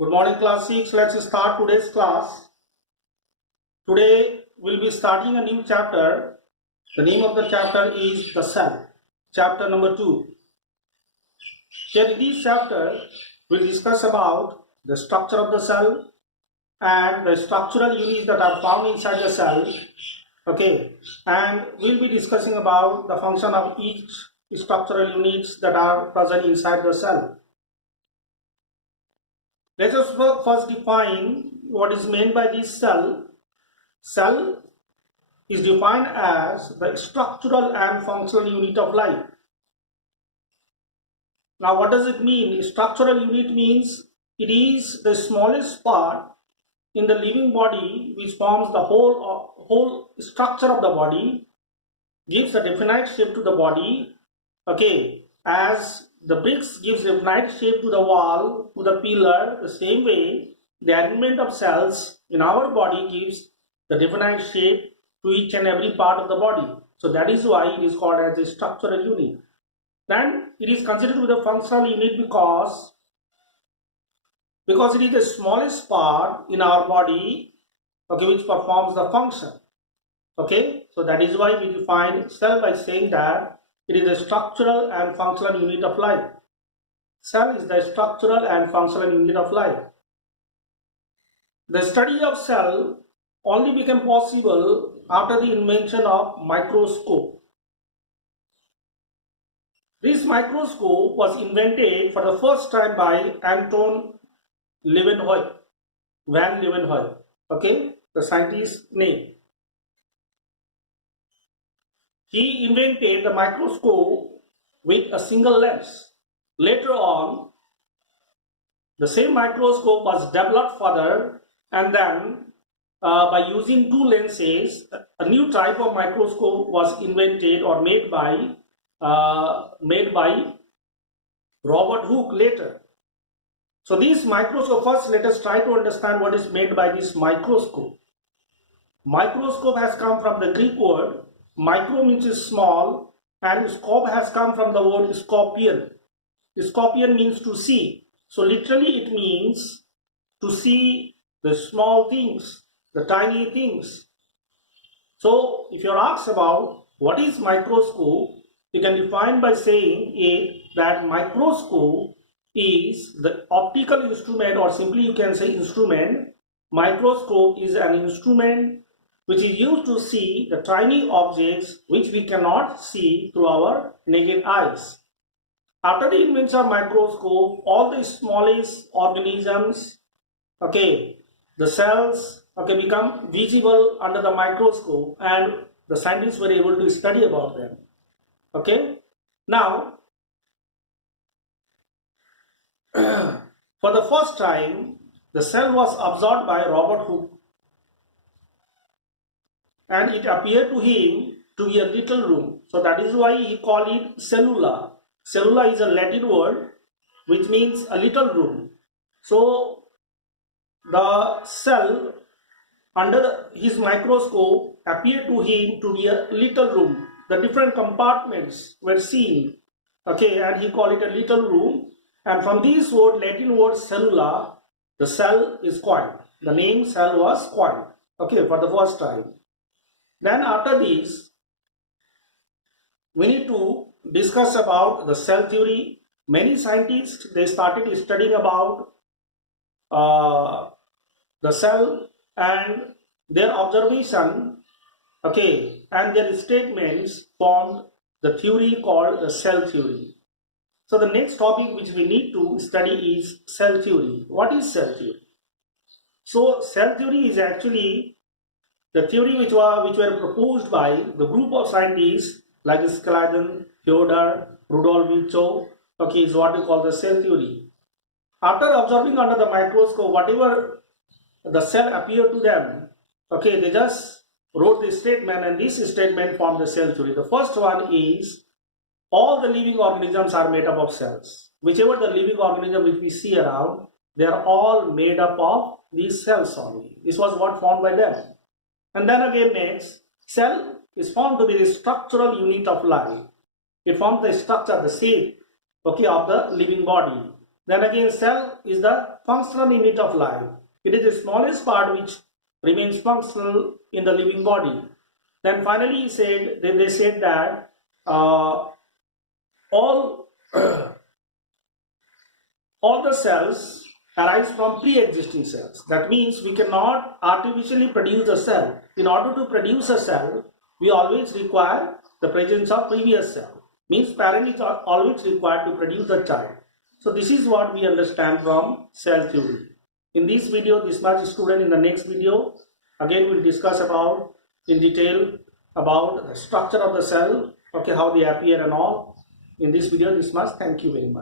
Good morning, class 6. Let's start today's class. Today we'll be starting a new chapter. The name of the chapter is the cell. Chapter number 2. Here in this chapter, we'll discuss about the structure of the cell and the structural units that are found inside the cell. Okay, and we'll be discussing about the function of each structural units that are present inside the cell. Let us first define what is meant by this cell. Cell is defined as the structural and functional unit of life. Now, what does it mean? Structural unit means it is the smallest part in the living body which forms the whole structure of the body, gives a definite shape to the body. Okay, as the bricks gives definite shape to the wall, to the pillar, the same way the arrangement of cells in our body gives the definite shape to each and every part of the body. So that is why it is called as a structural unit. Then it is considered with a functional unit because it is the smallest part in our body, okay, which performs the function. Okay, so that is why we define cell by saying that it is the structural and functional unit of life. Cell is the structural and functional unit of life. The study of cell only became possible after the invention of microscope. This microscope was invented for the first time by Anton Van Leeuwenhoek. Okay, the scientist's name. He invented the microscope with a single lens. Later on, the same microscope was developed further, and then by using two lenses, a new type of microscope was invented or made by Robert Hooke later. So this microscope, first let us try to understand what is meant by this microscope. Microscope has come from the Greek word. Micro means small, and scope has come from the word scorpion. Scorpion means to see. So literally it means to see the small things, the tiny things. So if you're asked about what is microscope, you can define by saying it that microscope is the optical instrument, or simply you can say instrument. Microscope is an instrument which is used to see the tiny objects which we cannot see through our naked eyes. After the invention of microscope, all the smallest organisms, okay, the cells, okay, become visible under the microscope, and the scientists were able to study about them. Okay, now for the first time, the cell was observed by Robert Hooke, and it appeared to him to be a little room. So that is why he called it cellula. Cellula is a Latin word which means a little room. So the cell under his microscope appeared to him to be a little room. The different compartments were seen. Okay, and he called it a little room. And from this word, Latin word cellula, the cell is coined. The name cell was coined. Okay, for the first time. Then after this, we need to discuss about the cell theory. Many scientists, they started studying about the cell and their observation, okay, and their statements formed the theory called the cell theory. So the next topic which we need to study is cell theory. What is cell theory? So cell theory is actually the theory which were proposed by the group of scientists like Scladen, Fyodor, Rudolf Virchow, okay, is what we call the cell theory. After observing under the microscope whatever the cell appeared to them, okay, they just wrote this statement, and this statement formed the cell theory. The first one is all the living organisms are made up of cells. Whichever the living organism which we see around, they are all made up of these cells only. This was what formed by them. And then again next, cell is found to be the structural unit of life. It forms the structure, the shape, okay, of the living body. Then again, cell is the functional unit of life. It is the smallest part which remains functional in the living body. Then finally they said that all all the cells arise from pre-existing cells. That means we cannot artificially produce a cell. In order to produce a cell, we always require the presence of previous cell. Means parent is always required to produce the child. So this is what we understand from cell theory. In this video, this much student. In the next video, again we'll discuss about in detail about the structure of the cell, okay, how they appear and all. In this video, this much. Thank you very much.